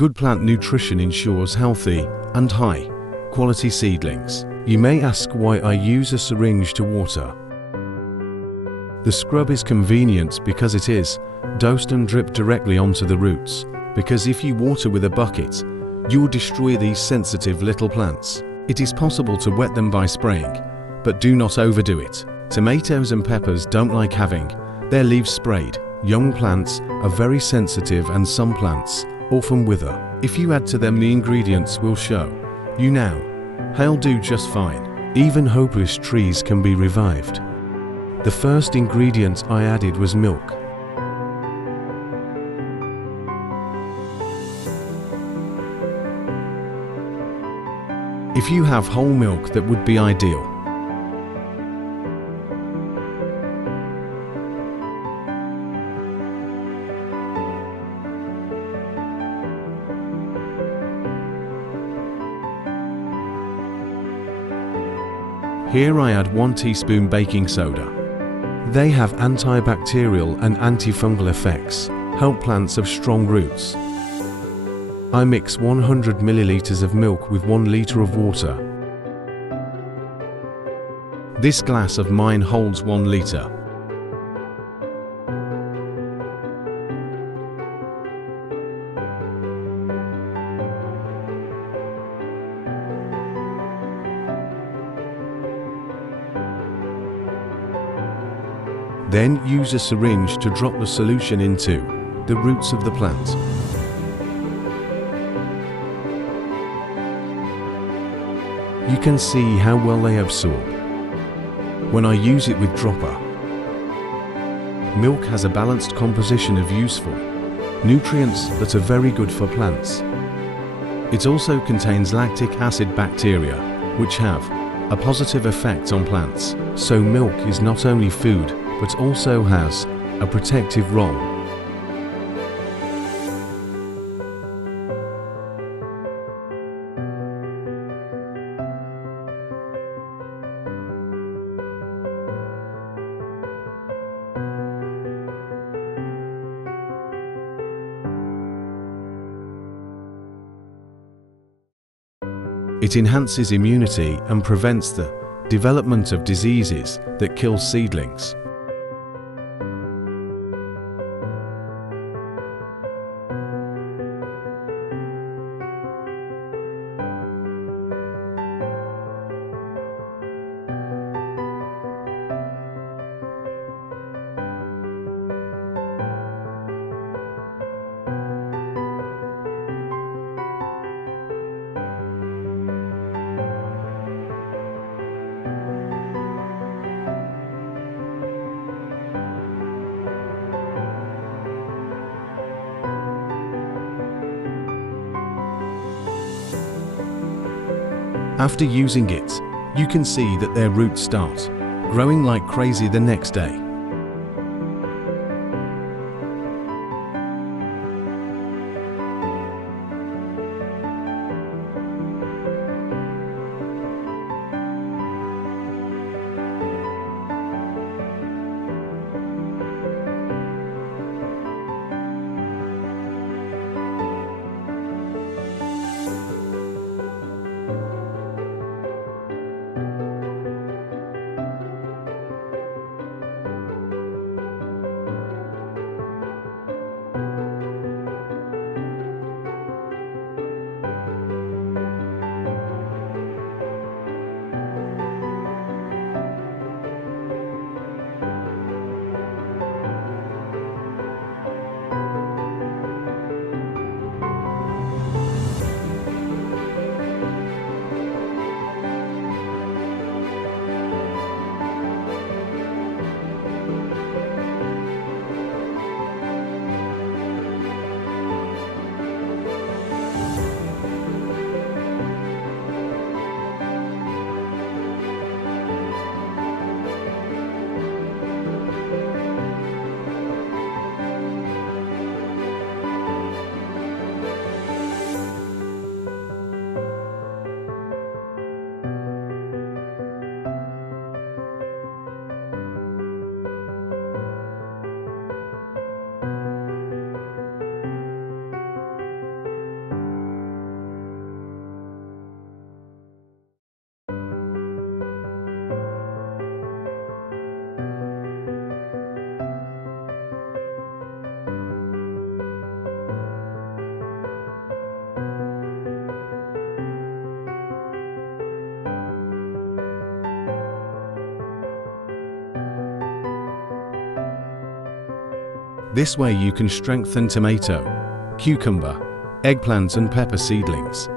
Good plant nutrition ensures healthy and high-quality seedlings. You may ask why I use a syringe to water. The scrub is convenient because it is dosed and dripped directly onto the roots, because if you water with a bucket, you will destroy these sensitive little plants. It is possible to wet them by spraying, but do not overdo it. Tomatoes and peppers don't like having their leaves sprayed. Young plants are very sensitive and some plants often wither. If you add to them, the ingredients will show you now. They'll do just fine. Even hopeless trees can be revived. The first ingredient I added was milk. If you have whole milk, that would be ideal. Here I add 1 teaspoon baking soda. They have antibacterial and antifungal effects, help plants have strong roots. I mix 100 milliliters of milk with 1 liter of water. This glass of mine holds 1 liter. Then use a syringe to drop the solution into the roots of the plant. You can see how well they absorb when I use it with dropper. Milk has a balanced composition of useful nutrients that are very good for plants. It also contains lactic acid bacteria, which have a positive effect on plants. So milk is not only food, but also has a protective role. It enhances immunity and prevents the development of diseases that kill seedlings. After using it, you can see that their roots start growing like crazy the next day. This way you can strengthen tomato, cucumber, eggplant and pepper seedlings.